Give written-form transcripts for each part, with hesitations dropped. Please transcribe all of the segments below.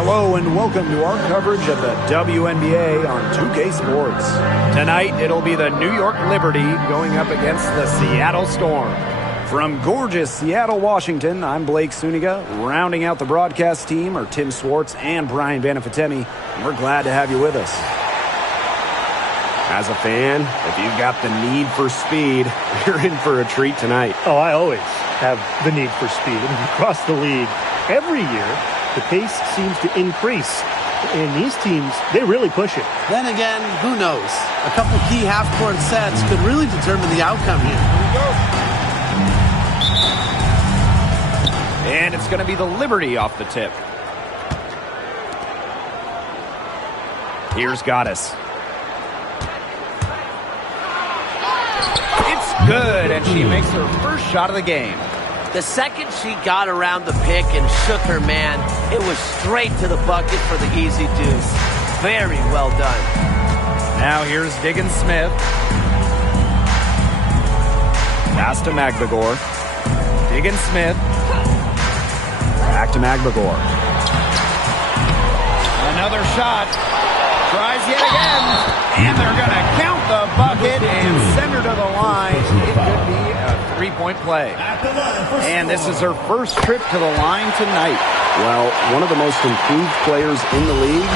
Hello and welcome to our coverage of the WNBA on 2K Sports. Tonight, it'll be the New York Liberty going up against the Seattle Storm. From gorgeous Seattle, Washington, I'm Blake Suniga. Rounding out the broadcast team are Tim Swartz and Brian Banafitemi, and we're glad to have you with us. As a fan, if you've got the need for speed, you're in for a treat tonight. Oh, I always have the need for speed. I mean, across the league, every year, the pace seems to increase. And these teams, they really push it. Then again, who knows? A couple key half-court sets could really determine the outcome here. Here we go. And it's going to be the Liberty off the tip. Here's Goddess. It's good, and she makes her first shot of the game. The second she got around the pick and shook her man, it was straight to the bucket for the easy deuce. Very well done. Now here's Diggins Smith. Pass to Magbagor. Diggins Smith. Back to Magbagor. Another shot. Tries yet again. And they're going to count the bucket and send her to the line. It could be a three-point play. And this is her first trip to the line tonight. Well, one of the most improved players in the league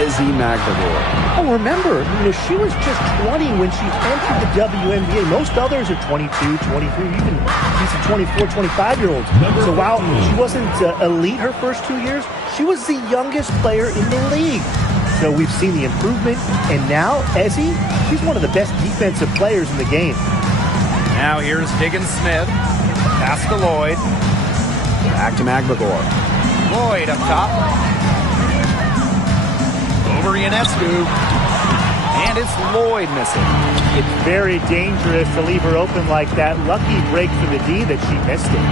is Magbagor. Oh, remember, she was just 20 when she entered the WNBA. Most others are 22, 23, even some 24, 25-year-olds. So while she wasn't elite her first 2 years, she was the youngest player in the league. So we've seen the improvement, and now Ezzie, she's one of the best defensive players in the game. Now here's Diggins Smith. Pass to Lloyd. Back to Magbagor. Lloyd up top. Over Ionescu. And it's Lloyd missing. It's very dangerous to leave her open like that. Lucky break for the D that she missed it.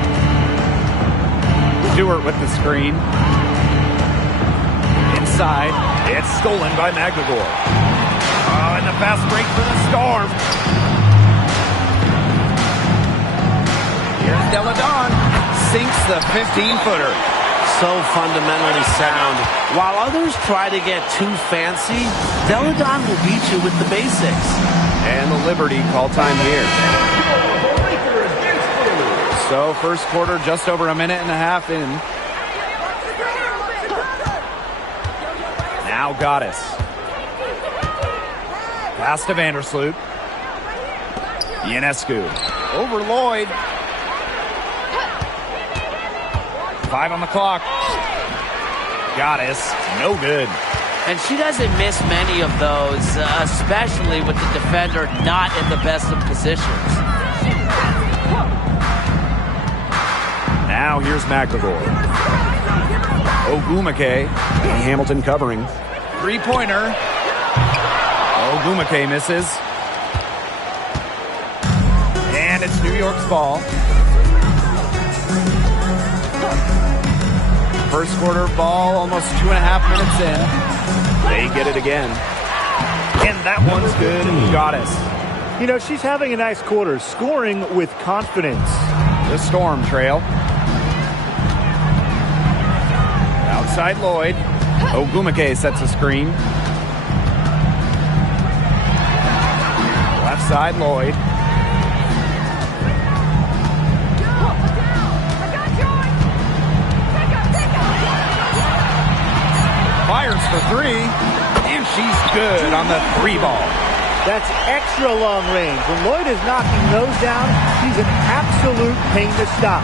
Stewart with the screen. Inside. It's stolen by Magbagor. Oh, and the fast break for the Storm. Here's Deladon. Sinks the 15-footer. So fundamentally sound. While others try to get too fancy, Deladon will beat you with the basics. And the Liberty call time here. So first quarter just over a minute and a half in. Now Goddess. Pass to Vandersloot. Ionescu. Over Lloyd. 5 on the clock. Goddess. No good. And she doesn't miss many of those, especially with the defender not in the best of positions. Now here's Magbagor. Ogumake. Hamilton covering. Three-pointer. Ogumake misses. And it's New York's ball. First quarter ball, almost 2.5 minutes in. They get it again. And that one's good. Goddess. You know, she's having a nice quarter, scoring with confidence. The Storm trail. Outside Lloyd. Ogumake sets a screen. Left side Lloyd. Fires for three, and she's good on the three ball. That's extra long range. When Lloyd is knocking those down, she's an absolute pain to stop.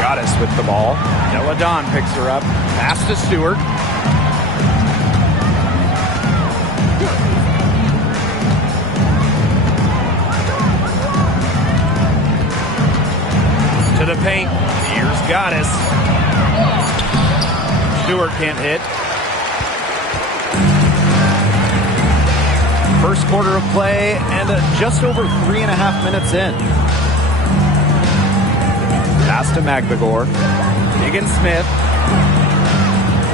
Goddess with the ball. Deladon picks her up. Pass to Stewart. To the paint. Here's Goddess. Stewart can't hit. First quarter of play and just over 3.5 minutes in. Pass to Magbagor. Diggins Smith.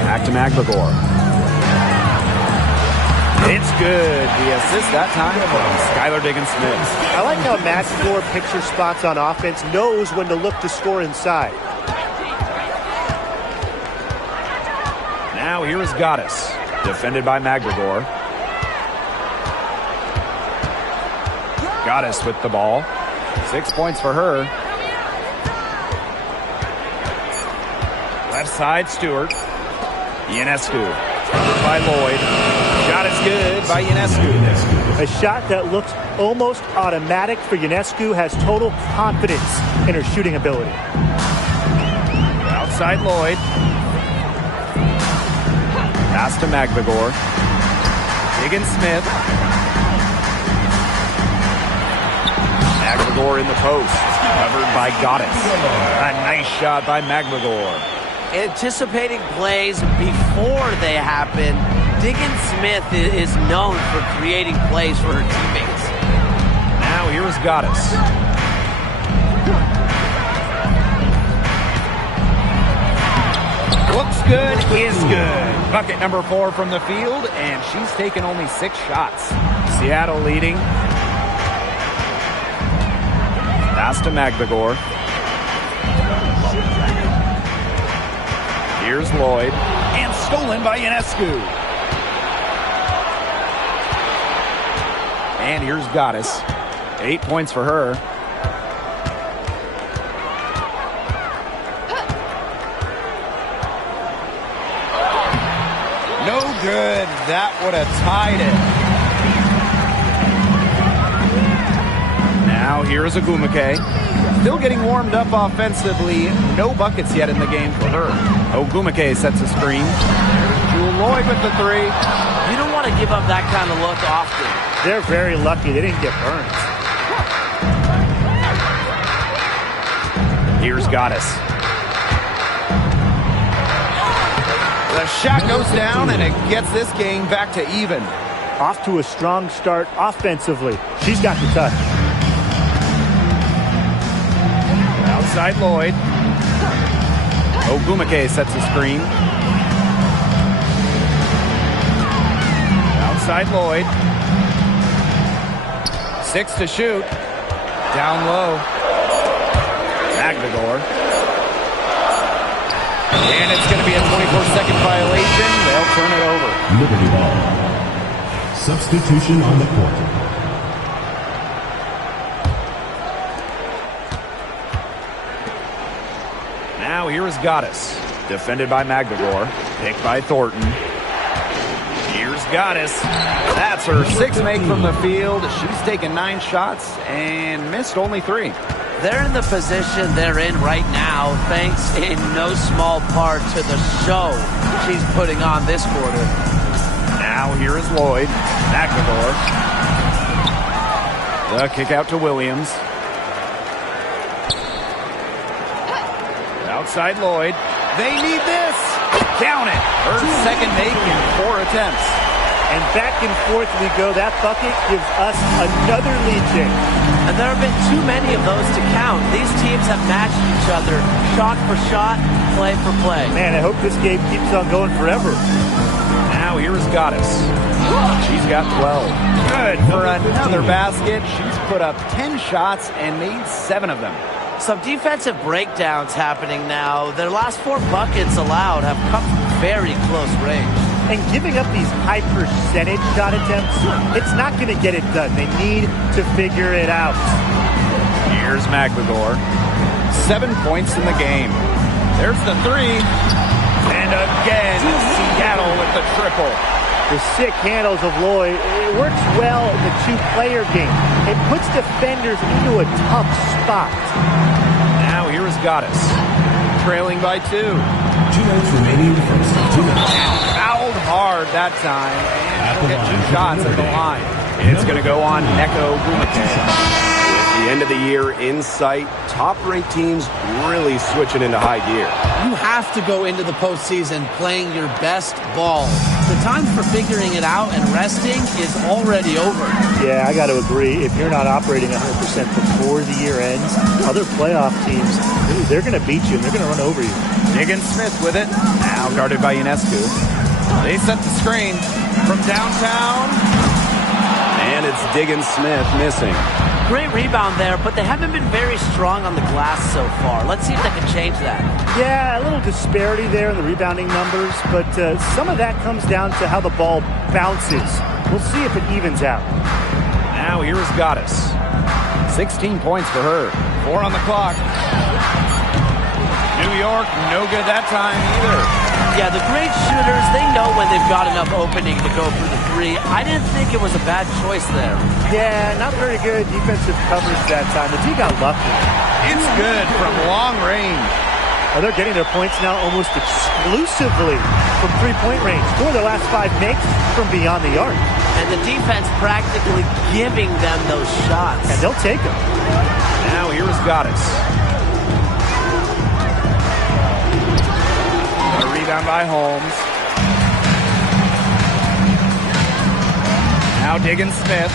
Back to Magbagor. It's good. The assist that time from Skylar Diggins Smith. I like how Magbagor picks her spots on offense, knows when to look to score inside. Now here is Goddess, defended by McGregor. Goddess with the ball. 6 points for her. Left side, Stewart. Ionescu. By Lloyd. Shot is good by Ionescu. A shot that looks almost automatic for Ionescu, has total confidence in her shooting ability. Outside Lloyd. Pass to McGregor. Higgins-Smith. McGregor in the post. Covered by Goddess. A nice shot by McGregor. Anticipating plays before they happen, Higgins-Smith is known for creating plays for her teammates. Now here is Goddess. Looks good, is good. Bucket number 4 from the field, and she's taken only 6 shots. Seattle leading. Pass to McGregor. Here's Lloyd. And stolen by Ionescu. And here's Goddess. 8 points for her. No good. That would have tied it. Now here's Ogumake. Still getting warmed up offensively. No buckets yet in the game for her. Ogumake sets a screen. Jewel Lloyd with the 3. You don't want to give up that kind of look often. They're very lucky they didn't get burned. Here's Goddess. The shot goes down, and it gets this game back to even. Off to a strong start offensively. She's got the touch. Outside Lloyd. Ogumake sets the screen. Outside Lloyd. 6 to shoot. Down low. McGregor. And it's going to be a 24-second violation. They'll turn it over. Liberty ball. Substitution on the court. Now here is Goddess, defended by McGregor, picked by Thornton. Here's Goddess. That's her 6th make from the field. She's taken 9 shots and missed only 3. They're in the position they're in right now, thanks in no small part to the show she's putting on this quarter. Now here is Lloyd. McGregor. The kick out to Williams. Outside Lloyd. They need this. Count it. Her 2nd make in 4 attempts. And back and forth we go. That bucket gives us another lead change. And there have been too many of those to count. These teams have matched each other shot for shot, play for play. Man, I hope this game keeps on going forever. Now here is Goddess. She's got 12. Good for another basket. She's put up 10 shots and made 7 of them. Some defensive breakdowns happening now. Their last 4 buckets allowed have come from very close range. And giving up these high percentage shot attempts, it's not going to get it done. They need to figure it out. Here's McGregor. 7 points in the game. There's the 3. And again, Seattle with the triple. The sick handles of Lloyd, it works well in the 2-player game. It puts defenders into a tough spot. Now here is Goddess, trailing by 2. 2 minutes remaining first. 2 minutes. Fouled hard that time, and she'll get 2 shots at the line. It's going to go on Neko Gumake. The end of the year in sight, top-ranked teams really switching into high gear. You have to go into the postseason playing your best ball. The time for figuring it out and resting is already over. Yeah, I got to agree. If you're not operating 100% before the year ends, other playoff teams, they're going to beat you and they're going to run over you. Higgins-Smith with it, now guarded by Ionescu. They set the screen from downtown. And it's Higgins-Smith missing. Great rebound there, but they haven't been very strong on the glass so far. Let's see if they can change that. Yeah, a little disparity there in the rebounding numbers, but some of that comes down to how the ball bounces. We'll see if it evens out. Now here's Goddess. 16 points for her. 4 on the clock. New York, no good that time either. Yeah, the great shooters, they know when they've got enough opening to go for the three. I didn't think it was a bad choice there. Yeah, not very good defensive coverage that time. The D got lucky. It's good from long range. Well, they're getting their points now almost exclusively from three-point range. 4 of their last 5 makes from beyond the arc. And the defense practically giving them those shots. And they'll take them. Now here's Goddess. A rebound by Holmes. Now Diggins-Smith.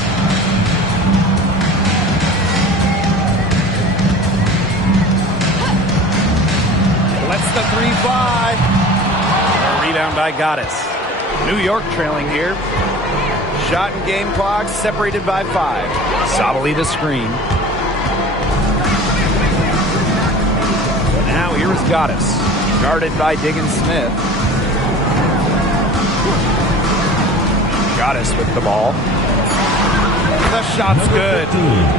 Lets the three fly. A rebound by Goddess. New York trailing here. Shot and game clock separated by 5. Sabalita screen. Now here is Goddess. Guarded by Diggins-Smith. Goddess with the ball. The shot's good.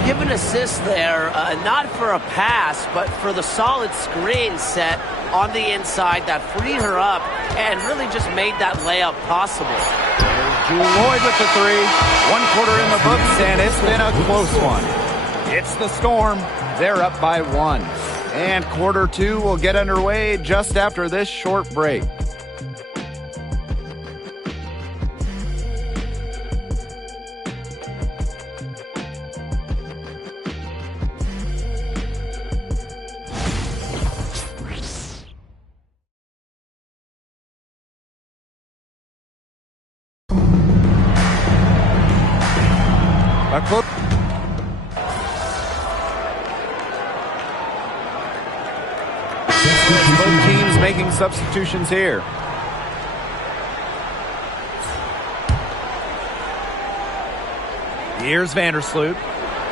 Give an assist there, not for a pass, but for the solid screen set on the inside that freed her up and really just made that layup possible. There's Jewel Lloyd with the 3. 1 quarter in the books, and it's been a close one. It's the Storm. They're up by 1. And quarter 2 will get underway just after this short break. Both teams making substitutions here. Here's Vandersloot.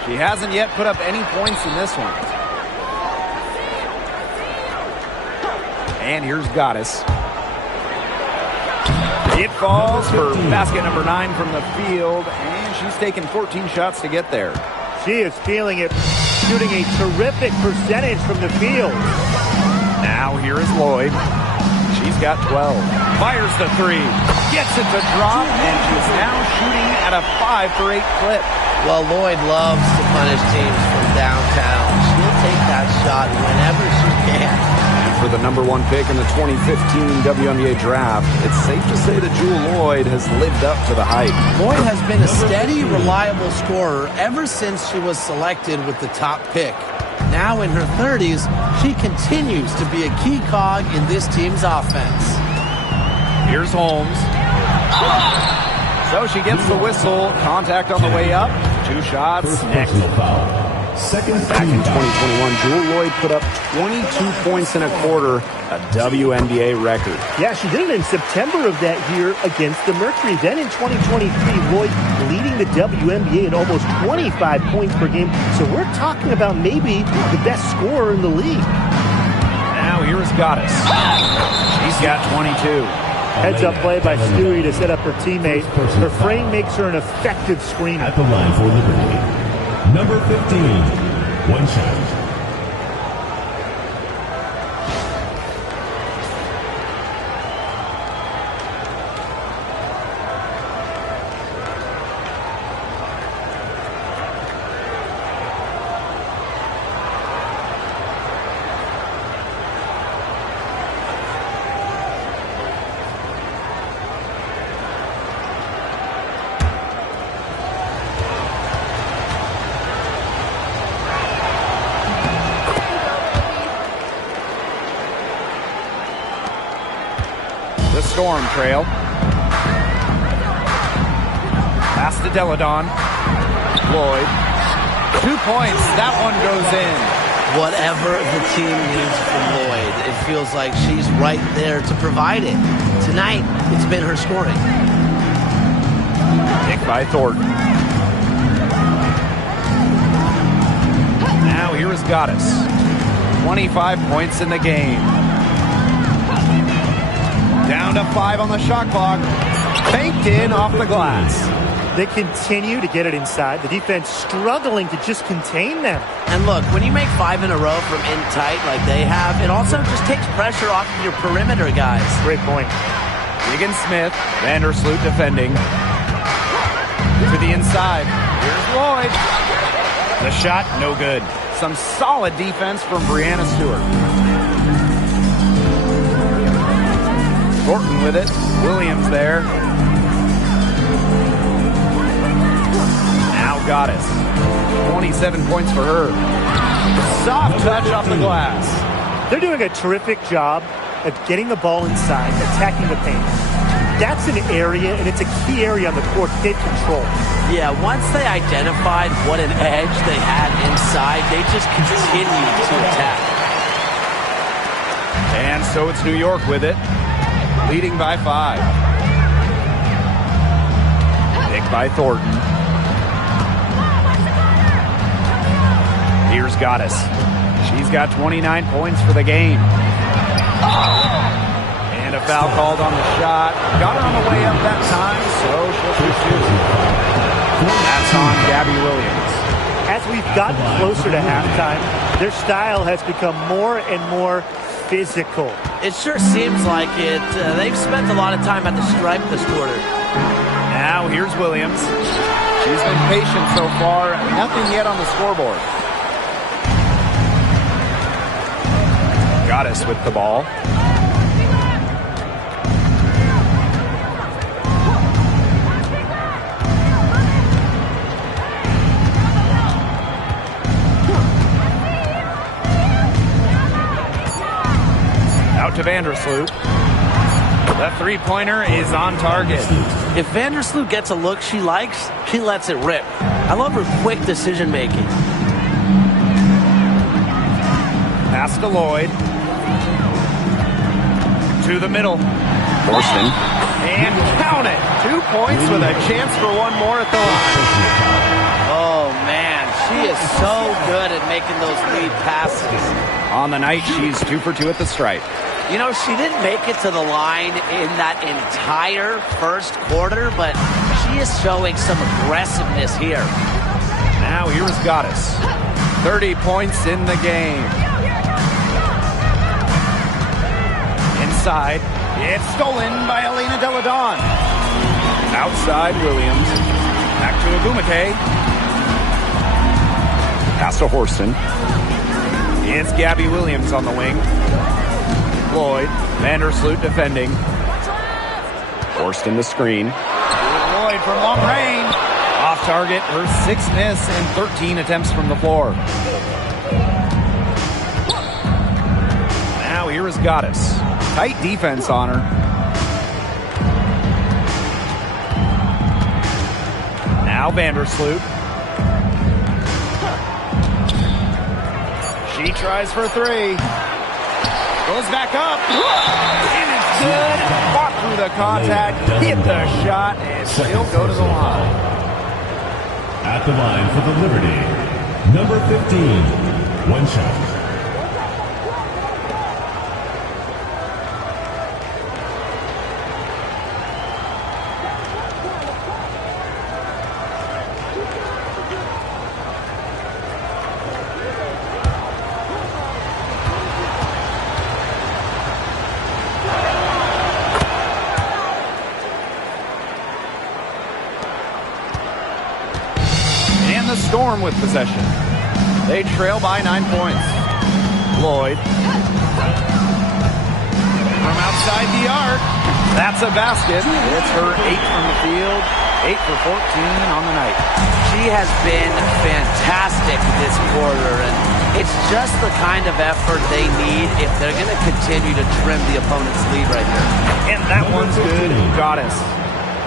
She hasn't yet put up any points in this one. And here's Goddess. It falls for basket number 9 from the field, and she's taken 14 shots to get there. She is feeling it, shooting a terrific percentage from the field. Now here is Lloyd. She's got 12. Fires the 3. Gets it to drop, and she's now shooting at a 5 for 8 clip. Well, Lloyd loves to punish teams from downtown. She'll take that shot whenever she can. And for the number 1 pick in the 2015 WNBA draft, it's safe to say that Jewel Lloyd has lived up to the hype. Lloyd has been a steady, reliable scorer ever since she was selected with the top pick. Now in her 30s, she continues to be a key cog in this team's offense. Here's Holmes. So she gets the whistle. Contact on the way up. 2 shots. Next. Back in 2021, Jewel Lloyd put up 22 points in a quarter, a WNBA record. Yeah, she did it in September of that year against the Mercury. Then in 2023, Lloyd leading the WNBA at almost 25 points per game. So we're talking about maybe the best scorer in the league. Now here's Goddess. She's got 22. Heads up play by Stewie to set up her teammate. Her frame makes her an effective screener. At the line for Liberty, number 15, 1 shot. Storm trail. Pass to Deladon. Lloyd. 2 points. That one goes in. Whatever the team needs from Lloyd, it feels like she's right there to provide it. Tonight, it's been her scoring. Pick by Thornton. is Goddess. 25 points in the game. Down to 5 on the shot clock. Banked in off the glass. They continue to get it inside. The defense struggling to just contain them. And look, when you make 5 in a row from in tight like they have, it also just takes pressure off of your perimeter guys. Great point. Regan Smith, Vandersloot defending. To the inside. Here's Lloyd. The shot, no good. Some solid defense from Brianna Stewart. Thornton with it. Williams there. Now Goddess. 27 points for her. Soft touch off the glass. They're doing a terrific job of getting the ball inside, attacking the paint. That's an area, and it's a key area on the court to get control. Yeah, once they identified what an edge they had inside, they just continued to attack. And so it's New York with it, leading by 5. Picked by Thornton. Here's Goddess. She's got 29 points for the game. And a foul called on the shot. Got her on the way up that time, so she'll shoot. That's on Gabby Williams. As we've gotten closer to halftime, their style has become more and more physical. It sure seems like it. They've spent a lot of time at the stripe this quarter. Now here's Williams. She's been patient so far. Nothing yet on the scoreboard. Goddess with the ball. Out to Vandersloot. The three-pointer is on target. If Vandersloot gets a look she likes, she lets it rip. I love her quick decision-making. Pass to Lloyd. To the middle. Forston. And count it. 2 points with a chance for one more at the line. Oh, man. She is so good at making those lead passes. On the night, she's 2 for 2 at the stripe. You know, she didn't make it to the line in that entire first quarter, but she is showing some aggressiveness here. Now here's Goddess. 30 points in the game. Inside. It's stolen by Elena Deladon. Outside Williams. Back to Agumake. Pass to Horston. It's Gabby Williams on the wing. Lloyd. Vandersloot defending. Horston the screen. Lloyd from long range. Off target. Her 6th miss and 13 attempts from the floor. Now here is Goddess. Tight defense on her. Now Vandersloot. She tries for 3. Goes back up. And it's good. Fought through the contact. Hit the shot. And she'll go to the line. At the line for the Liberty, number 15, one shot. The Storm with possession. They trail by 9 points. Lloyd. From outside the arc. That's a basket. It's her 8 from the field. 8 for 14 on the night. She has been fantastic this quarter, and it's just the kind of effort they need if they're going to continue to trim the opponent's lead right here. And that one's good. Goddess.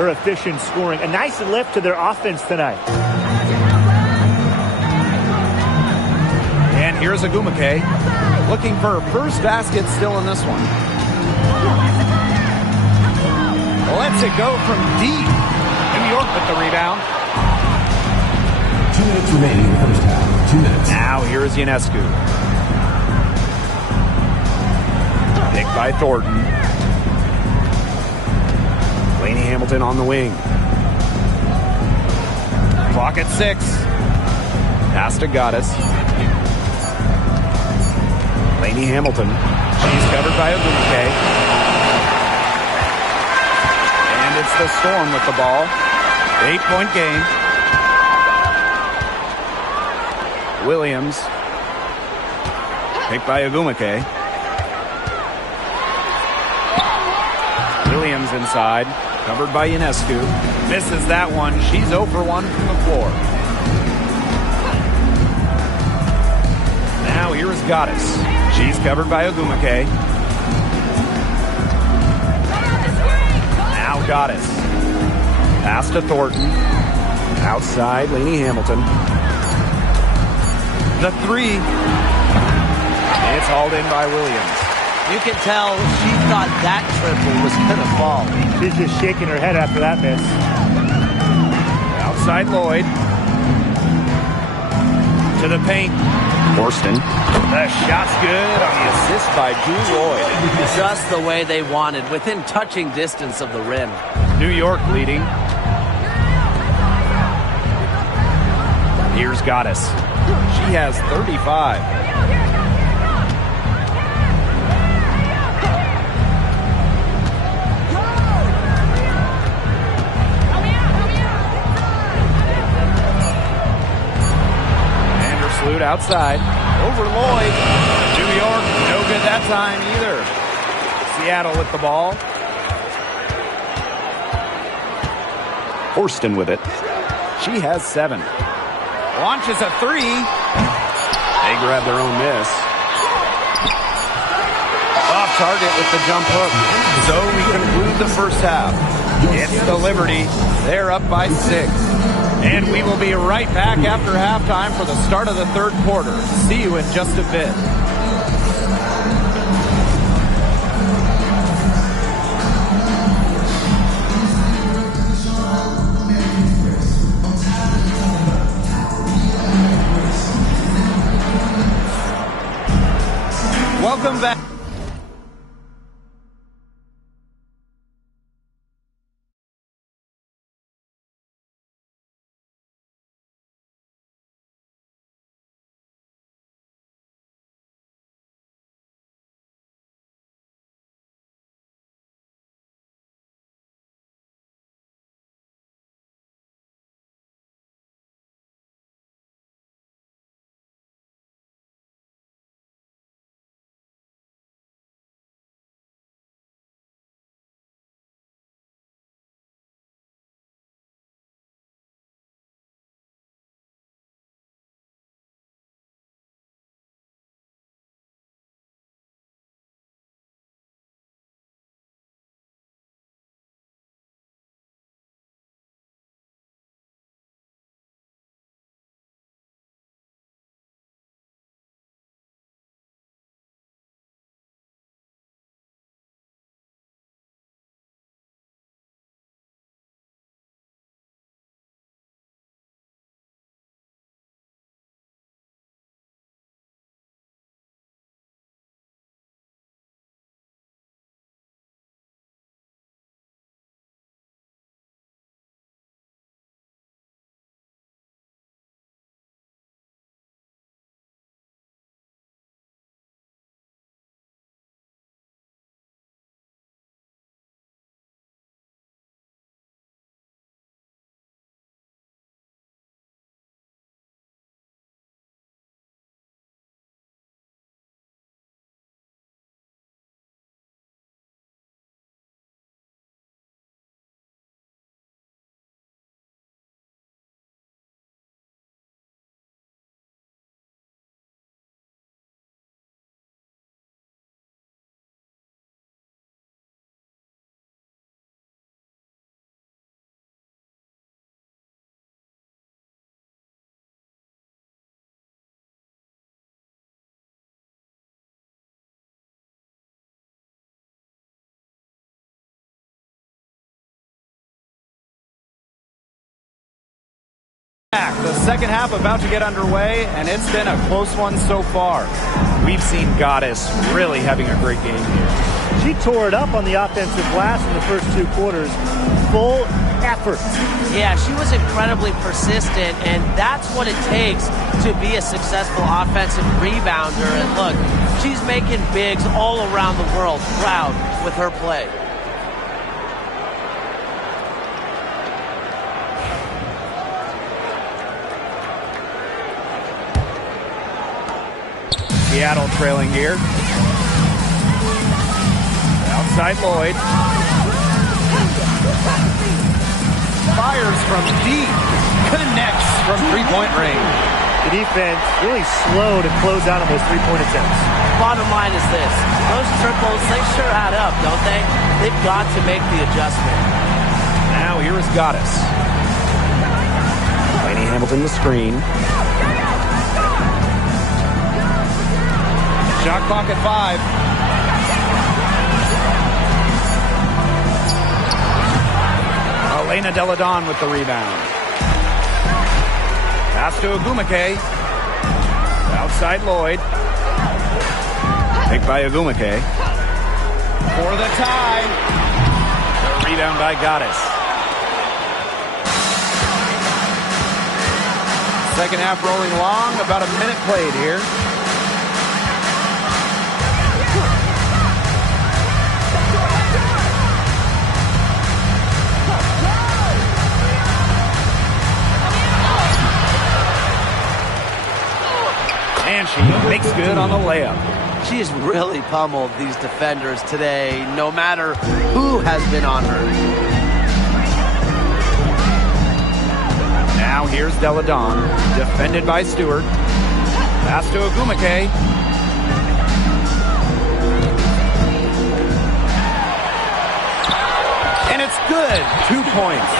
Her efficient scoring. A nice lift to their offense tonight. And here's Agumake, looking for her first basket still in this one. Lets it go from deep. New York with the rebound. 2 minutes remaining in the first half. 2 minutes. Now here is Ionescu. Picked by Thornton. Laney Hamilton on the wing. Clock at 6. Pass to Goddess. Laney Hamilton. She's covered by Ogumake. And it's the Storm with the ball. 8-point game. Williams. Picked by Ogumake. Williams inside. Covered by Ionescu. Misses that one. She's 0 for 1 from the floor. Now here is Goddess. She's covered by Ogumake. Now Goddess. Pass to Thornton. Outside, Laney Hamilton. The 3. It's hauled in by Williams. You can tell she thought that triple was going to fall. She's just shaking her head after that miss. Outside Lloyd. To the paint. Horston. The shot's good on the assist by Jewel Lloyd. Just the way they wanted, within touching distance of the rim. New York leading. Here's Goddess. She has 35. Salute outside. Over Lloyd. New York, no good that time either. Seattle with the ball. Horston with it. She has 7. Launches a 3. They grab their own miss. Off target with the jump hook. So we conclude the first half. It's the Liberty. They're up by 6. And we will be right back after halftime for the start of the third quarter. See you in just a bit. Welcome back. The second half about to get underway, and it's been a close one so far. We've seen Goddess really having a great game here. She tore it up on the offensive glass in the first 2 quarters. Full effort. Yeah, she was incredibly persistent, and that's what it takes to be a successful offensive rebounder. And look, she's making bigs all around the world proud with her play. Seattle trailing here. Outside Lloyd. Fires from deep. Connects from three-point range. The defense really slow to close out on those three-point attempts. Bottom line is this. Those triples, they sure add up, don't they? They've got to make the adjustment. Now here is Goddess. Lainey Hamilton the screen. Shot clock at 5. Elena Deladon with the rebound. Pass to Agumake. Outside Lloyd. Picked by Agumake. For the tie. The rebound by Goddess. Second half rolling along. About a minute played here. And she makes good on the layup. She's really pummeled these defenders today, no matter who has been on her. Now here's Deladon, defended by Stewart. Pass to Agumake. And it's good. 2 points.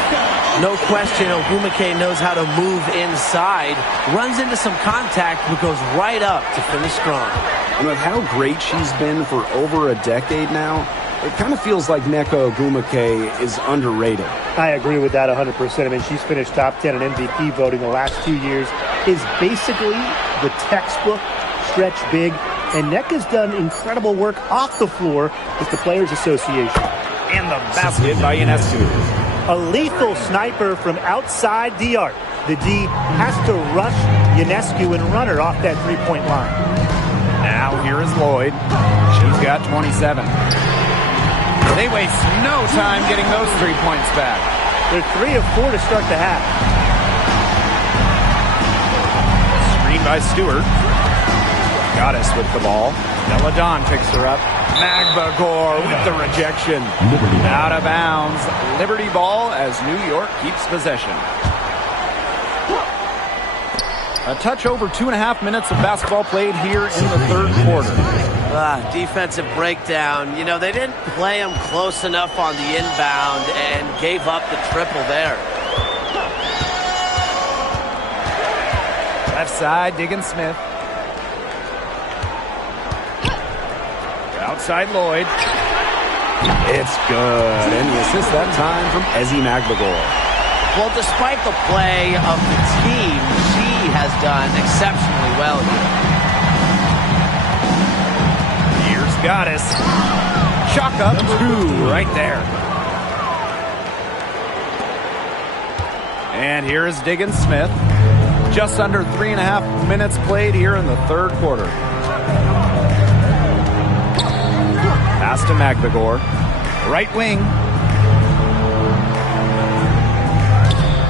No question, Agumake knows how to move inside, runs into some contact, but goes right up to finish strong. And with how great she's been for over a decade now, it kind of feels like Nneka Ogwumike is underrated. I agree with that 100%. I mean, she's finished top 10 in MVP voting the last 2 years, is basically the textbook stretch big, and Nneka's done incredible work off the floor with the Players Association. And the basket by Ionescu. A lethal sniper from outside the arc. The D has to rush Ionescu and run her off that three-point line. Now here is Lloyd. She's got 27. They waste no time getting those 3 points back. They're 3 of 4 to start the half. Screen by Stewart. Goddess with the ball. Deladon picks her up. Magbagor with the rejection. Out of bounds. Liberty ball as New York keeps possession. A touch over 2.5 minutes of basketball played here in the third quarter. Defensive breakdown. You know, they didn't play them close enough on the inbound and gave up the triple there. Left side, Diggins-Smith. Outside Lloyd. It's good. And the assist that time from Ezi Magbagor. Well, despite the play of the team, she has done exceptionally well here. Here's Goddess. Chalk up 2 right there. And here is Diggins-Smith. Just under 3.5 minutes played here in the third quarter. Pass to Magbagor. Right wing.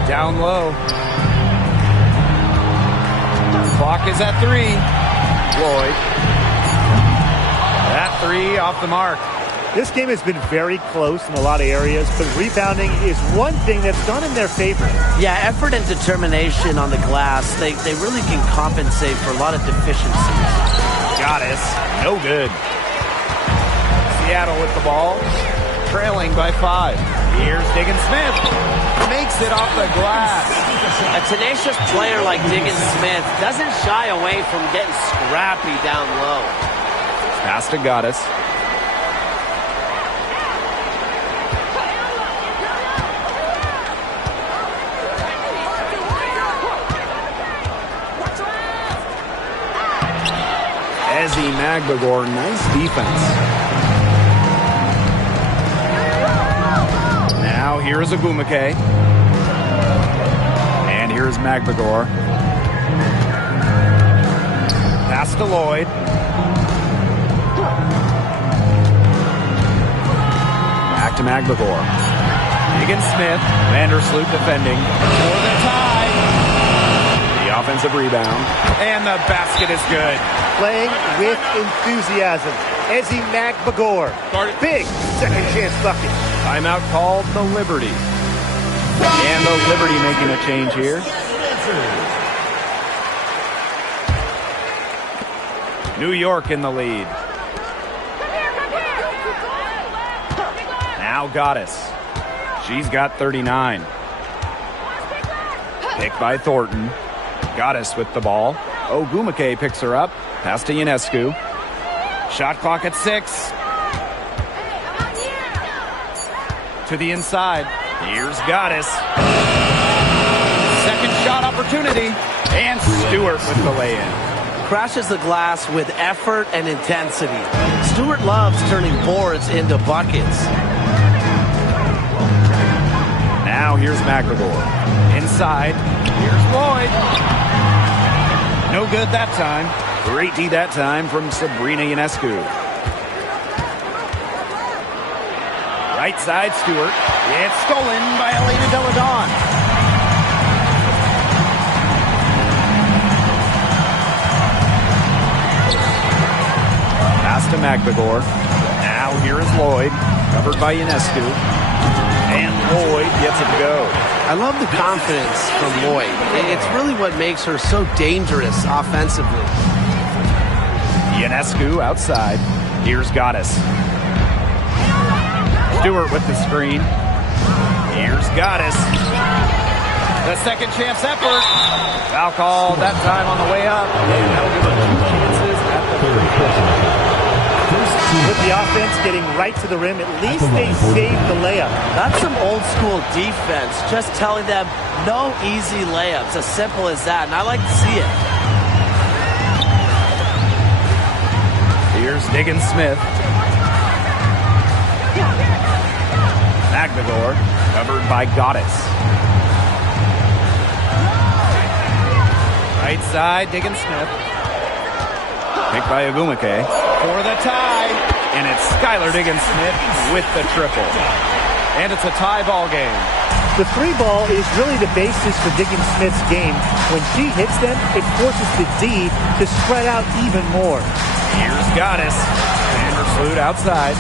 Down low. Clock is at 3. Lloyd. That 3 off the mark. This game has been very close in a lot of areas, but rebounding is one thing that's gone in their favor. Yeah, effort and determination on the glass, they really can compensate for a lot of deficiencies. Goddess. No good. Seattle with the ball, trailing by 5. Here's Diggins-Smith. Makes it off the glass. A tenacious player like Diggins-Smith doesn't shy away from getting scrappy down low. Pass to Goddess. Ezzy Magbagor, nice defense. Now here is Agumake. And here is Magbagor. Pass to Lloyd. Back to Magbagor. Higgins Smith. Vandersloot defending for the tie. The offensive rebound. And the basket is good. Playing with enthusiasm. Ezzy Magbagor. Big second chance bucket. Timeout called the Liberty. And the Liberty making a change here. New York in the lead. Now Goddess. She's got 39. Picked by Thornton. Goddess with the ball. Ogumake picks her up. Pass to Ionescu. Shot clock at 6. To the inside. Here's Goddess. Second shot opportunity. And Stewart with the lay-in. Crashes the glass with effort and intensity. Stewart loves turning boards into buckets. Now here's Magbagor. Inside. Here's Lloyd. No good that time. Great D that time from Sabrina Ionescu. Right side, Stewart. It's stolen by Elena Deladon. Pass to Magbagor. Now here is Lloyd. Covered by Ionescu. And Lloyd gets it to go. I love the confidence from Lloyd. It's really what makes her so dangerous offensively. Ionescu outside. Here's Goddess. Stewart with the screen. Here's Goddess. The second chance effort. Foul call that time on the way up. And that'll give her 2 chances at the free. With the offense getting right to the rim, at least they saved the layup. That's some old school defense, just telling them no easy layups, as simple as that, and I like to see it. Here's Higgins Smith. Magbagor, covered by Goddess. Right side, Higgins Smith. Picked by Agumake for the tie. And it's Skylar Higgins Smith with the triple. And it's a tie ball game. The 3 ball is really the basis for Higgins Smith's game. When she hits them, it forces the D to spread out even more. Here's Goddess. Vandersloot outside.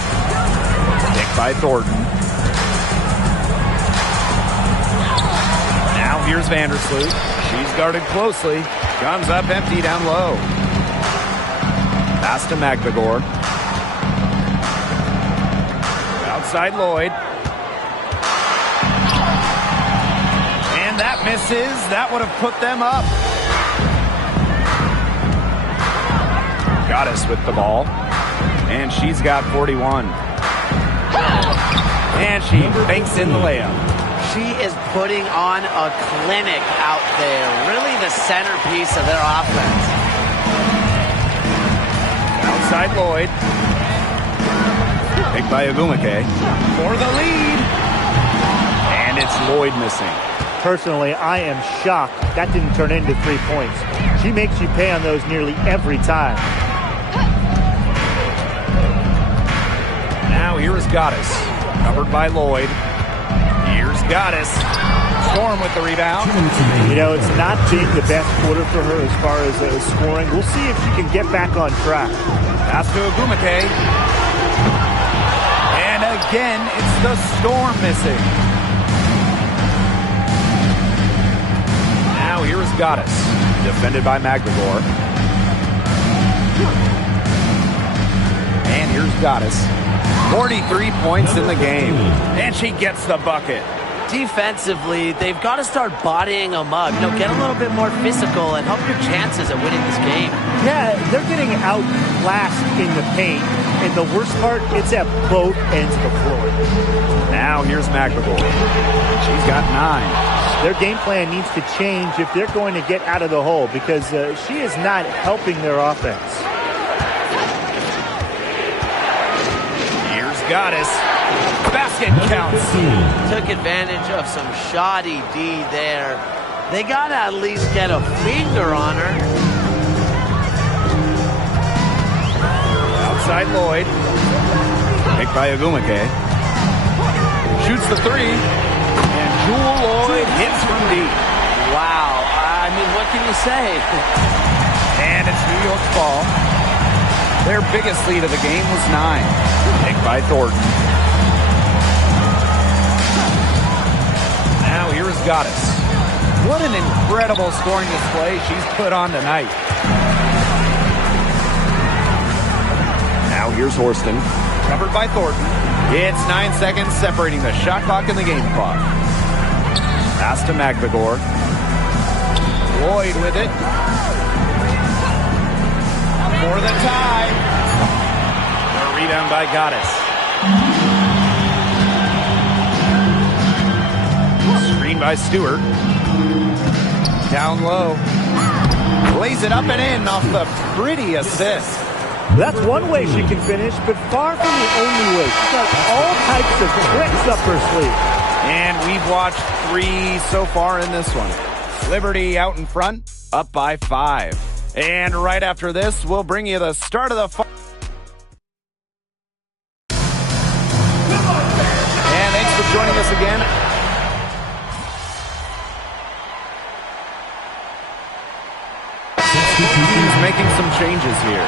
Picked by Thornton. Now here's Vandersloot. She's guarded closely. Comes up empty down low. Pass to Magbagor. Outside Lloyd. And that misses. That would have put them up. Goddess with the ball. And she's got 41. And she banks in the layup. She is putting on a clinic out there. Really the centerpiece of their offense. Outside Lloyd. Picked by Agumake for the lead. And it's Lloyd missing. Personally, I am shocked that didn't turn into 3 points. She makes you pay on those nearly every time. Now here is Goddess. Covered by Lloyd. Here's Goddess. Storm with the rebound. You know, it's not been the best quarter for her as far as scoring. We'll see if she can get back on track. Pass to Agumake. And again, it's the Storm missing. Now here is Goddess. Defended by Magbagor. And here's Goddess. 43 points in the game. And she gets the bucket. Defensively, they've got to start bodying them up. You know, get a little bit more physical and help your chances at winning this game. Yeah, they're getting outclassed in the paint. And the worst part, it's at both ends of the floor. Now here's Magbagor. She's got 9. Their game plan needs to change if they're going to get out of the hole because she is not helping their offense. Goddess. Basket counts. Took advantage of some shoddy D there. They got to at least get a finger on her. Outside Lloyd. Picked by Agumake. Shoots the three. And Jewel Lloyd hits from deep. Wow. I mean, what can you say? And it's New York's ball. Their biggest lead of the game was 9. Picked by Thornton. Now here's Goddess. What an incredible scoring display she's put on tonight. Now here's Horston. Covered by Thornton. It's 9 seconds separating the shot clock and the game clock. Pass to McVigor. Lloyd with it. For the tie. A rebound by Goddess. Screen by Stewart. Down low. Lays it up and in off the pretty assist. That's one way she can finish, but far from the only way. She's got all types of tricks up her sleeve. And we've watched 3 so far in this one. Liberty out in front, up by 5. And right after this, we'll bring you the start of the And thanks for joining us again. He's making some changes here.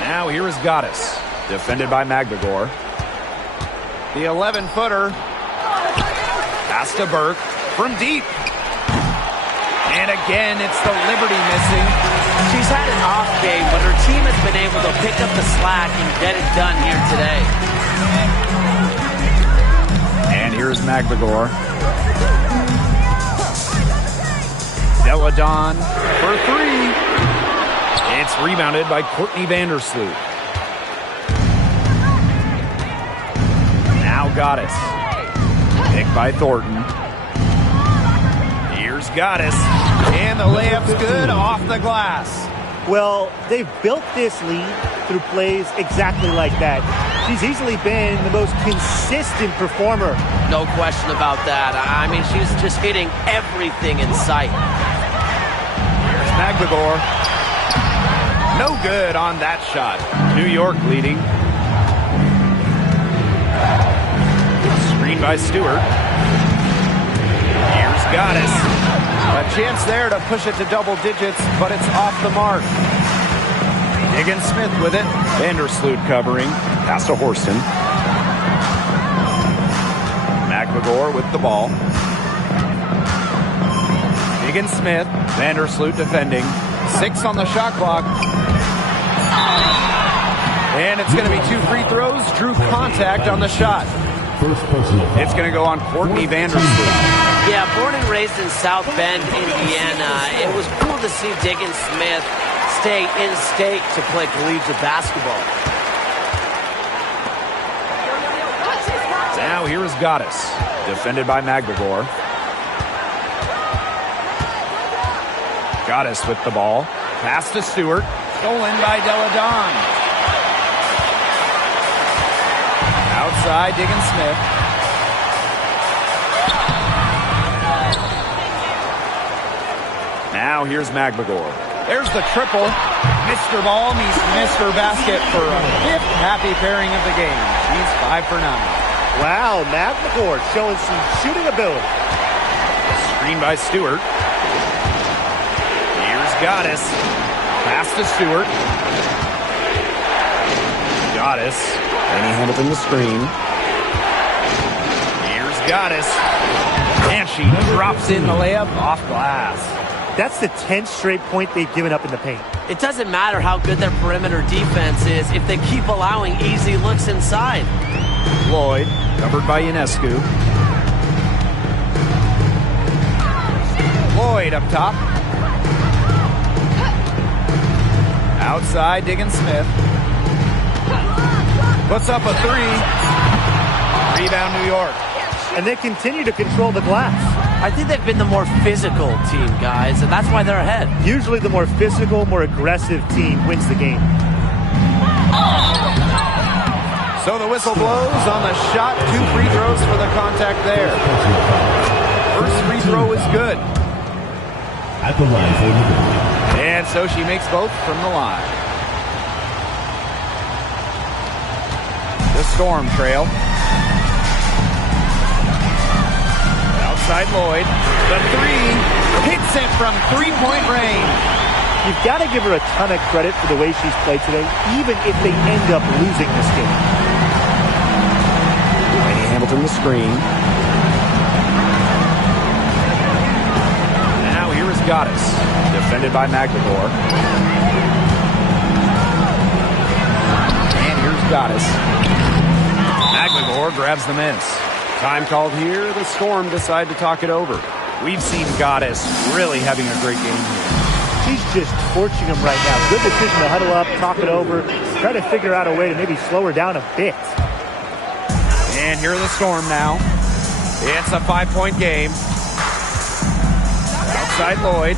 Now here is Goddess, defended by McVigor. The 11-footer. Pass to Burke from deep. And again, it's the Liberty missing. She's had an off game, but her team has been able to pick up the slack and get it done here today. And here's McVigor. Deladon for 3. It's rebounded by Courtney Vandersloot. Now Goddess. Picked by Thornton. Here's Goddess. And the layup's good off the glass. Well, they've built this lead through plays exactly like that. She's easily been the most consistent performer. No question about that. I mean, she's just hitting everything in sight. Here's McVigor. No good on that shot. New York leading. Screen by Stewart. Here's Goddess. A chance there to push it to double digits, but it's off the mark. Higgins Smith with it. Vandersloot covering. Pass to Horston. McVigor with the ball. Higgins Smith. Vandersloot defending. 6 on the shot clock. And it's going to be 2 free throws. Drew contact on the shot. It's going to go on Courtney Vandersloot. Yeah, born and raised in South Bend, Indiana, it was cool to see Higgins Smith stay in state to play collegiate basketball. Now here is Goddess, defended by McVigor. Goddess with the ball. Pass to Stewart. Stolen by Deladon. Outside, Higgins Smith. Now here's McVigor. There's the triple. Mr. Ball meets Mr. Basket for a 5th happy pairing of the game. She's 5 for 9. Wow, McVigor showing some shooting ability. Screen by Stewart. Here's Goddess. Pass to Stewart. Goddess. Any-handed in the screen. Here's Goddess. And she drops in the layup off glass. That's the 10th straight point they've given up in the paint. It doesn't matter how good their perimeter defense is if they keep allowing easy looks inside. Lloyd, covered by Ionescu. Lloyd up top. Outside, Higgins Smith. Puts up a 3. Rebound, New York. And they continue to control the glass. I think they've been the more physical team, guys, and that's why they're ahead. Usually the more physical, more aggressive team wins the game. So the whistle blows on the shot. 2 free throws for the contact there. First free throw is good. At the line for Liberty. And so she makes both from the line. The Storm trail. Outside Lloyd. The 3 hits it from 3-point range. You've got to give her a ton of credit for the way she's played today, even if they end up losing this game. Lainey Hamilton the screen. Now here is Goddess, defended by Magdagor. And here's Goddess. Magdagor grabs the miss. Time called here. The Storm decide to talk it over. We've seen Goddess really having a great game here. She's just torching him right now. Good decision to huddle up, talk it over, try to figure out a way to maybe slow her down a bit. And here are the Storm now. It's a 5-point game. Outside Lloyd.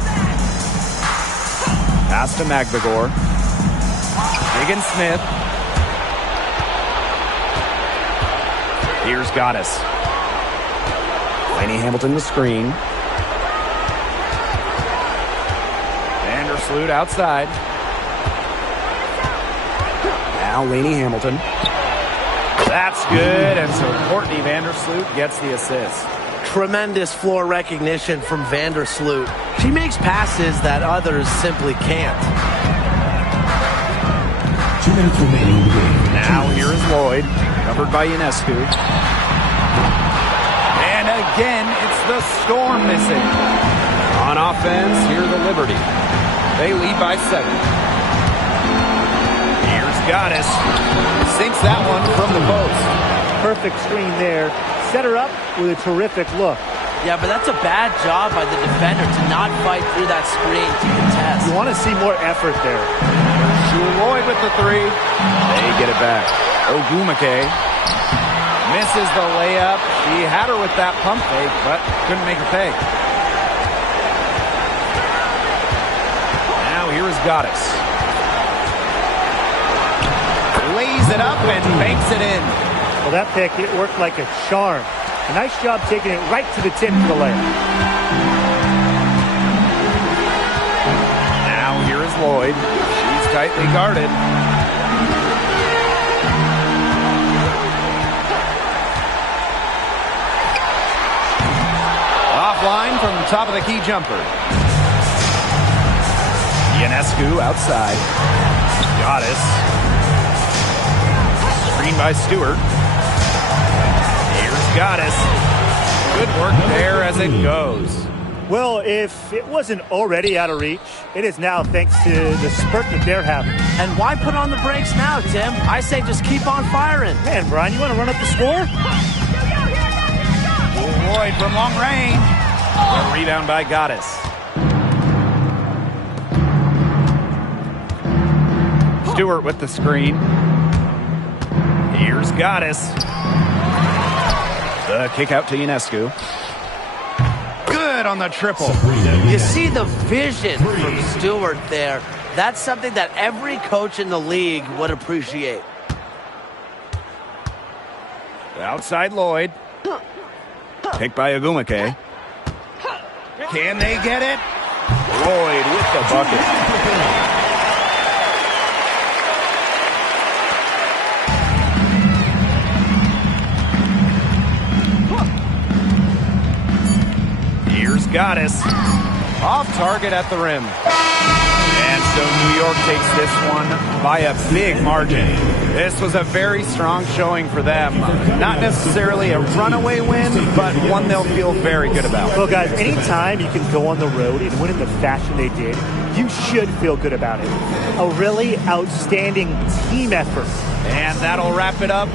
Pass to Magdagor. Megan Smith. Here's Goddess. Lainey Hamilton the screen. Vandersloot outside. Now Lainey Hamilton. That's good, and so Courtney Vandersloot gets the assist. Tremendous floor recognition from Vandersloot. She makes passes that others simply can't. 2 minutes remaining in the game. Now here is Lloyd, covered by Ionescu. And again, it's the Storm missing. On offense, here the Liberty. They lead by 7. Here's Goddess. Sinks that one from the post. Perfect screen there. Set her up with a terrific look. Yeah, but that's a bad job by the defender to not fight through that screen to contest. You want to see more effort there. Lloyd with the 3. They get it back. Ogumake misses the layup. She had her with that pump fake, but couldn't make her pay. Now here is Goddess. Lays it up and banks it in. Well, that pick, it worked like a charm. A nice job taking it right to the tip for the layup. Now here is Lloyd. She's tightly guarded. Offline from the top of the key jumper. Ionescu outside. Goddess. Screen by Stewart. Here's Goddess. Good work there as it goes. Well, if it wasn't already out of reach, it is now thanks to the spurt that they're having. And why put on the brakes now, Tim? I say just keep on firing. Man, Brian, you want to run up the score? Lloyd from long range. A rebound by Goddess. Stewart with the screen. Here's Goddess. The kick out to Ionescu. Good on the triple. You see the vision from Stewart there. That's something that every coach in the league would appreciate. Outside Lloyd. Picked by Ogumake. Can they get it? Lloyd with the bucket. Here's Goddess. Off target at the rim. And so New York takes this one by a big margin. This was a very strong showing for them. Not necessarily a runaway win, but one they'll feel very good about. Well, guys, anytime you can go on the road and win in the fashion they did, you should feel good about it. A really outstanding team effort. And that'll wrap it up